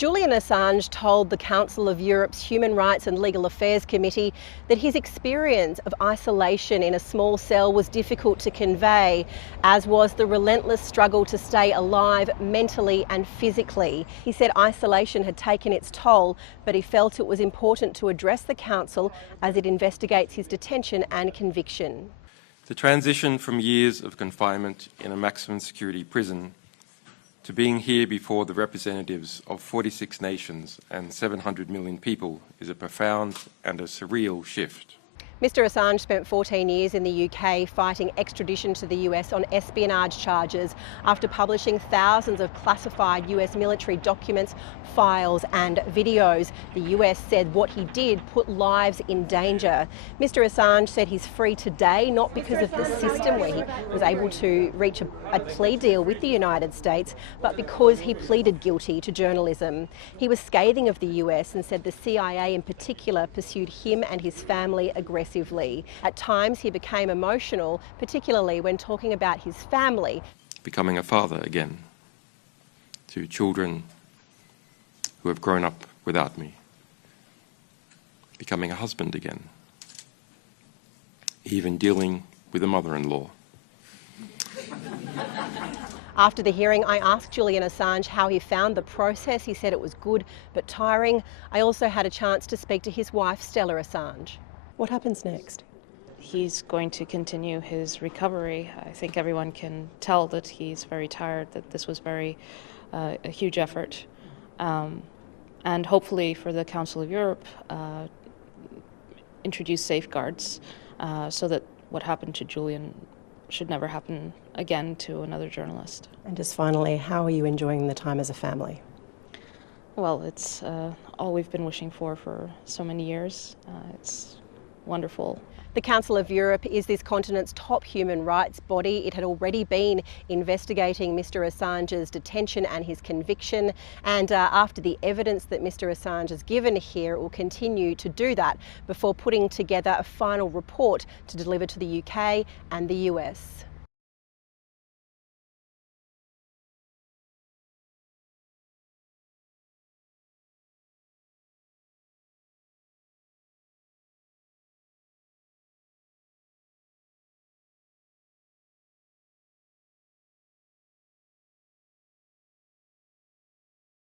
Julian Assange told the Council of Europe's Human Rights and Legal Affairs Committee that his experience of isolation in a small cell was difficult to convey, as was the relentless struggle to stay alive mentally and physically. He said isolation had taken its toll, but he felt it was important to address the Council as it investigates his detention and conviction. The transition from years of confinement in a maximum security prison to being here before the representatives of 46 nations and 700 million people is a profound and a surreal shift. Mr Assange spent 14 years in the UK fighting extradition to the US on espionage charges after publishing thousands of classified US military documents, files and videos. The US said what he did put lives in danger. Mr Assange said he's free today, not because of the system where he was able to reach a plea deal with the United States, but because he pleaded guilty to journalism. He was scathing of the US and said the CIA in particular pursued him and his family aggressively. At times he became emotional, particularly when talking about his family. Becoming a father again to children who have grown up without me. Becoming a husband again. Even dealing with a mother-in-law. After the hearing, I asked Julian Assange how he found the process. He said it was good but tiring. I also had a chance to speak to his wife, Stella Assange. What happens next? He's going to continue his recovery. I think everyone can tell that he's very tired, that this was a huge effort. And hopefully for the Council of Europe, introduce safeguards so that what happened to Julian should never happen again to another journalist. And just finally, how are you enjoying the time as a family? Well, it's all we've been wishing for so many years. It's wonderful. The Council of Europe is this continent's top human rights body. It had already been investigating Mr Assange's detention and his conviction, and after the evidence that Mr Assange has given here, it will continue to do that before putting together a final report to deliver to the UK and the US.